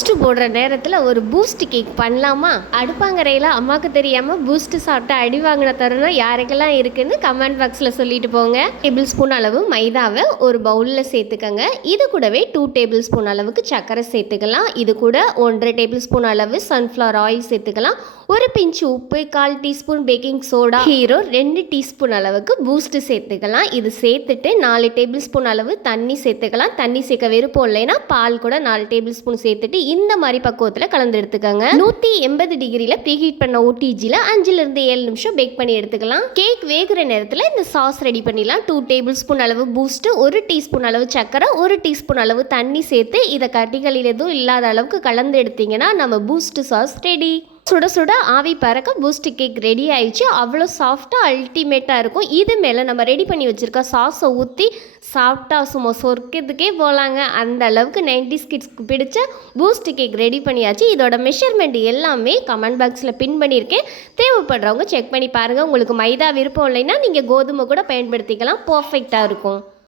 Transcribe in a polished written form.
Boost போடுற நேரத்தில் ஒரு பூஸ்ட் கேக் பண்ணலாமா? அடுப்பாங்கரையில் அம்மாவுக்கு தெரியாமல் பூஸ்ட் சாப்பிட்டு அடி வாங்கின தருணம் யாருக்கெல்லாம் இருக்குன்னு கமெண்ட் பாக்ஸில் சொல்லிட்டு போங்க. டேபிள் ஸ்பூன் அளவு மைதாவை ஒரு பவுலில் சேர்த்துக்கங்க. இது கூடவே 2 டேபிள் ஸ்பூன் அளவுக்கு சர்க்கரை சேர்த்துக்கலாம். இது கூட 1.5 டேபிள் ஸ்பூன் அளவு சன்ஃப்ளவர் ஆயில் சேர்த்துக்கலாம். ஒரு பிஞ்சு உப்பு, 1/4 teaspoon baking soda, hero 2 teaspoon அளவுக்கு பூஸ்ட் சேர்த்துக்கலாம். இது சேர்த்துட்டு 4 டேபிள் ஸ்பூன் அளவு தண்ணி சேர்த்துக்கலாம். தண்ணி சேர்க்க விருப்பம் இல்லைன்னா பால் கூட 4 டேபிள் ஸ்பூன் சேர்த்துட்டு இந்த மாதிரி பக்குவத்தில் கலந்து எடுத்துக்கோங்க. 180 டிகிரியில் ப்ரீஹீட் பண்ண ஓடிஜியில் 5லிருந்து 7 நிமிஷம் பேக் பண்ணி எடுத்துக்கலாம். கேக் வேகிற நேரத்தில் இந்த சாஸ் ரெடி பண்ணிடலாம். 2 டேபிள் ஸ்பூன் அளவு பூஸ்ட், 1 டீஸ்பூன் அளவு சர்க்கரை, 1 டீஸ்பூன் அளவு தண்ணி சேர்த்து இதை கட்டிகளில் எதுவும் இல்லாத அளவுக்கு கலந்து எடுத்தீங்கன்னா நம்ம பூஸ்ட் சாஸ் ரெடி. சுட சுட ஆவி பறக்க பூஸ்ட் கேக் ரெடி ஆயிடுச்சு. அவ்வளோ சாஃப்டாக அல்டிமேட்டாக இருக்கும். இது மேலே நம்ம ரெடி பண்ணி வச்சுருக்க சாஸை ஊற்றி சாப்பிட்டா சும்மா சொர்க்கத்துக்கே போகலாங்க. அந்த அளவுக்கு 90s கிட்ஸ்க்கு பிடிச்ச பூஸ்ட் கேக் ரெடி பண்ணியாச்சு. இதோட மெஷர்மெண்ட் எல்லாமே கமெண்ட் பாக்ஸில் பின் பண்ணியிருக்கேன். தேவைப்படுறவங்க செக் பண்ணி பாருங்கள். உங்களுக்கு மைதா விருப்பம் இல்லைன்னா நீங்கள் கோதுமை கூட பயன்படுத்திக்கலாம். பர்ஃபெக்டாக இருக்கும்.